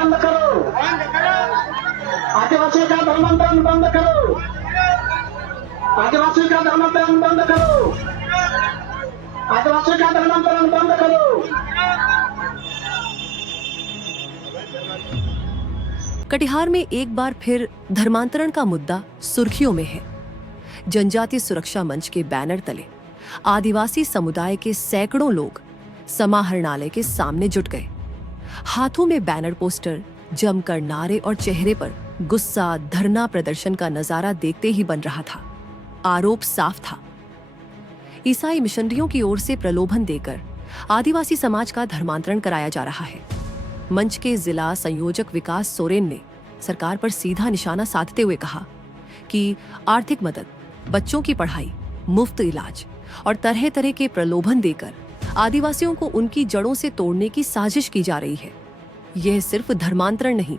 बंद करो, आदिवासियों का धर्मांतरण बंद करो, आदिवासियों का धर्मांतरण बंद करो, आदिवासियों का धर्मांतरण बंद करो। कटिहार में एक बार फिर धर्मांतरण का मुद्दा सुर्खियों में है। जनजातीय सुरक्षा मंच के बैनर तले आदिवासी समुदाय के सैकड़ों लोग समाहरणालय के सामने जुट गए। हाथों में बैनर पोस्टर, जमकर नारे और चेहरे पर गुस्सा, धरना प्रदर्शन का नजारा देखते ही बन रहा था। आरोप साफ था, ईसाई मिशनरियों की ओर से प्रलोभन देकर आदिवासी समाज का धर्मांतरण कराया जा रहा है। मंच के जिला संयोजक विकास सोरेन ने सरकार पर सीधा निशाना साधते हुए कहा कि आर्थिक मदद, बच्चों की पढ़ाई, मुफ्त इलाज और तरह तरह के प्रलोभन देकर आदिवासियों को उनकी जड़ों से तोड़ने की साजिश की जा रही है। यह सिर्फ धर्मांतरण नहीं,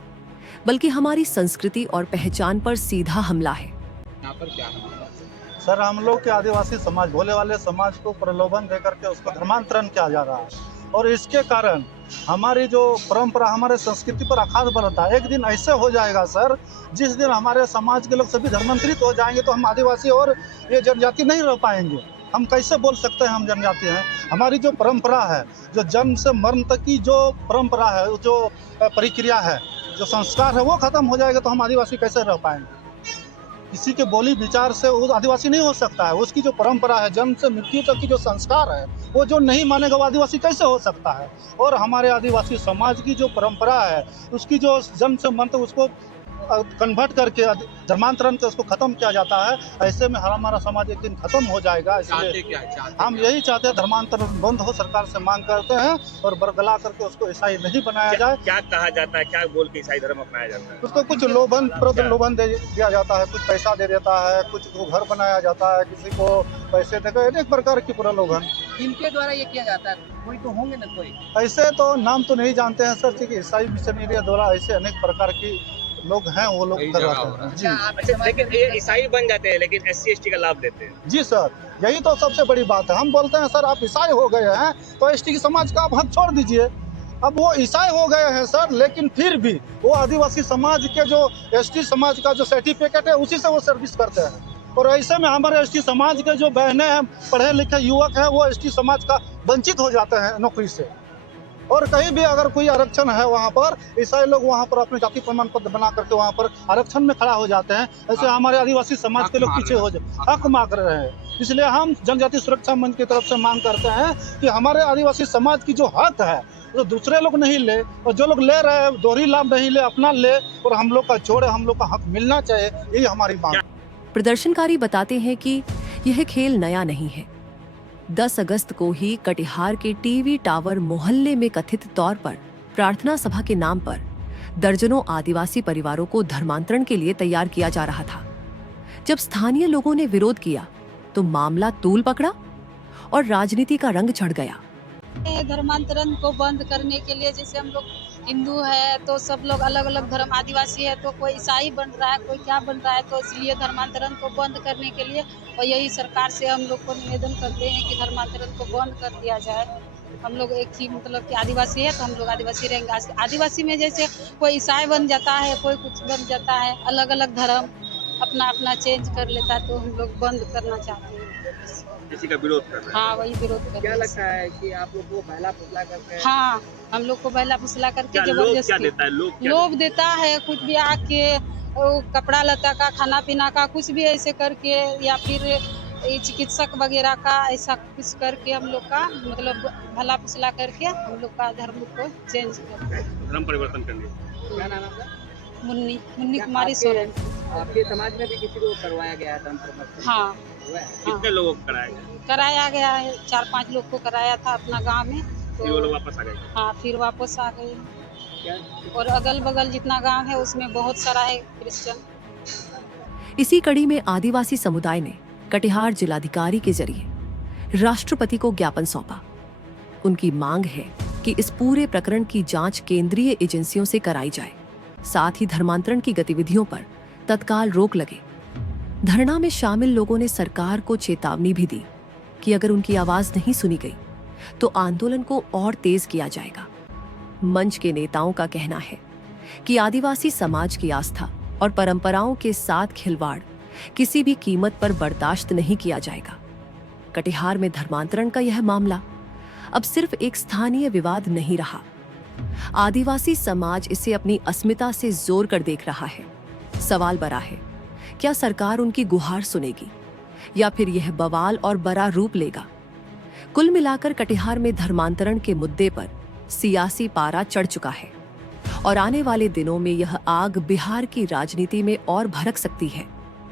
बल्कि हमारी संस्कृति और पहचान पर सीधा हमला है। यहाँ पर क्या है? सर, हम लोग के आदिवासी समाज, भोले वाले समाज को प्रलोभन देकर के उसका धर्मांतरण किया जा रहा है और इसके कारण हमारी जो परंपरा, हमारे संस्कृति पर आघात बनता है। एक दिन ऐसे हो जाएगा सर, जिस दिन हमारे समाज के लोग सभी धर्मांतरित हो जाएंगे तो हम आदिवासी और ये जनजाति नहीं रह पाएंगे। हम कैसे बोल सकते हैं हम जनजाति हैं? हमारी जो परंपरा है, जो जन्म से मरण तक की जो परंपरा है, जो प्रक्रिया है, जो संस्कार है, वो खत्म हो जाएगा तो हम आदिवासी कैसे रह पाएंगे? किसी के बोली विचार से वो आदिवासी नहीं हो सकता है। उसकी जो परंपरा है, जन्म से मृत्यु तक की जो संस्कार है, वो जो नहीं मानेगा वो आदिवासी कैसे हो सकता है? और हमारे आदिवासी समाज की जो परंपरा है, उसकी जो जन्म से मरण तक उसको कन्वर्ट करके धर्मांतरण से उसको खत्म किया जाता है। ऐसे में हमारा समाज एक दिन खत्म हो जाएगा। इसलिए हम यही चाहते हैं धर्मांतरण बंद हो, सरकार से मांग करते हैं और बरगला करके उसको ईसाई नहीं बनाया जाए। क्या कहा जाता है, क्या बोल के ईसाई धर्म अपनाया जाता है? उसको कुछ प्रलोभन दे दिया जाता है, कुछ पैसा दे देता है, कुछ को घर बनाया जाता है, किसी को पैसे देकर अनेक प्रकार की प्रलोभन। इनके द्वारा ये किया जाता है, कोई तो होंगे ना कोई? ऐसे तो नाम तो नहीं जानते हैं सर, कि ईसाई मिशनरी द्वारा ऐसे अनेक प्रकार की लोग हैं, वो लोग करवाते हैं जी। अच्छा, लेकिन ये ईसाई बन जाते हैं लेकिन SC ST का लाभ देते हैं। जी सर, यही तो सबसे बड़ी बात है। हम बोलते हैं सर, आप ईसाई हो गए हैं तो ST समाज का आप हक छोड़ दीजिए। अब वो ईसाई हो गए हैं सर, लेकिन फिर भी वो आदिवासी समाज के जो ST समाज का जो सर्टिफिकेट है, उसी से वो सर्विस करते हैं। और ऐसे में हमारे ST समाज के जो बहनें हैं, पढ़े लिखे युवक हैं, वो ST समाज का वंचित हो जाते हैं नौकरी से। और कहीं भी अगर कोई आरक्षण है वहाँ पर, ईसाई लोग वहाँ पर अपने जाति प्रमाण पत्र बना करके वहाँ पर आरक्षण में खड़ा हो जाते हैं। ऐसे हमारे आदिवासी समाज के लोग पीछे हो जाते, हक मांग रहे हैं। इसलिए हम जनजाति सुरक्षा मंच की तरफ से मांग करते हैं कि हमारे आदिवासी समाज की जो हक है, जो दूसरे लोग नहीं ले, और जो लोग ले रहे हैं दोहरी लाभ नहीं ले, अपना ले, और हम लोग का छोड़े, हम लोग का हक मिलना चाहिए। यही हमारी मांग। प्रदर्शनकारी बताते हैं कि यह खेल नया नहीं है। 10 अगस्त को ही कटिहार के टीवी टावर मोहल्ले में कथित तौर पर प्रार्थना सभा के नाम पर दर्जनों आदिवासी परिवारों को धर्मांतरण के लिए तैयार किया जा रहा था। जब स्थानीय लोगों ने विरोध किया तो मामला तूल पकड़ा और राजनीति का रंग चढ़ गया। धर्मांतरण को बंद करने के लिए, जैसे हम लोग हिंदू है तो सब लोग अलग अलग धर्म, आदिवासी है तो कोई ईसाई बन रहा है, कोई क्या बन रहा है, तो इसलिए धर्मांतरण को बंद करने के लिए और यही सरकार से हम लोग को निवेदन करते हैं कि धर्मांतरण को बंद कर दिया जाए। हम लोग एक ही मतलब कि आदिवासी है तो हम लोग आदिवासी रहेंगे। आदिवासी में जैसे कोई ईसाई बन जाता है, कोई कुछ बन जाता है, अलग अलग धर्म अपना अपना चेंज कर लेता है, तो हम लोग बंद करना चाहते हैं। किसी का विरोध कर रहे हैं? हाँ, वही विरोध कर। क्या लगता है कि आप लोग को बहला फुसला करते हैं? हाँ, हम लोग को बहला फुसला करके क्या जबरदस्ती देता है? लोग देता है कुछ भी आके, कपड़ा लता का, खाना पीना का, कुछ भी ऐसे करके, या फिर चिकित्सक वगैरह का ऐसा कुछ करके हम लोग का मतलब भला फुसला करके हम लोग का धर्म को चेंज करते हैं, धर्म परिवर्तन करने। क्या नाम है आपका? मुन्नी कुमारी सोरेन। आपके समाज में भी किसी को करवाया गया है धर्म परिवर्तन? हाँ, कितने लोगों को कराया गया? कराया गया है, 4-5 लोग को कराया था अपना गांव में, फिर वो लोग वापस आ गए? हाँ, फिर वापस आ गए। क्या? और अगल बगल जितना गांव है उसमें बहुत सारा है क्रिश्चियन। इसी कड़ी में आदिवासी समुदाय ने कटिहार जिलाधिकारी के जरिए राष्ट्रपति को ज्ञापन सौंपा। उनकी मांग है कि इस पूरे प्रकरण की जांच केंद्रीय एजेंसियों से कराई जाए, साथ ही धर्मांतरण की गतिविधियों पर तत्काल रोक लगे। धरना में शामिल लोगों ने सरकार को चेतावनी भी दी कि अगर उनकी आवाज नहीं सुनी गई तो आंदोलन को और तेज किया जाएगा। मंच के नेताओं का कहना है कि आदिवासी समाज की आस्था और परंपराओं के साथ खिलवाड़ किसी भी कीमत पर बर्दाश्त नहीं किया जाएगा। कटिहार में धर्मांतरण का यह मामला अब सिर्फ एक स्थानीय विवाद नहीं रहा। आदिवासी समाज इसे अपनी अस्मिता से जोड़ कर देख रहा है। सवाल बड़ा है, क्या सरकार उनकी गुहार सुनेगी या फिर यह बवाल और बड़ा रूप लेगा? कुल मिलाकर कटिहार में धर्मांतरण के मुद्दे पर सियासी पारा चढ़ चुका है और आने वाले दिनों में यह आग बिहार की राजनीति में और भड़क सकती है।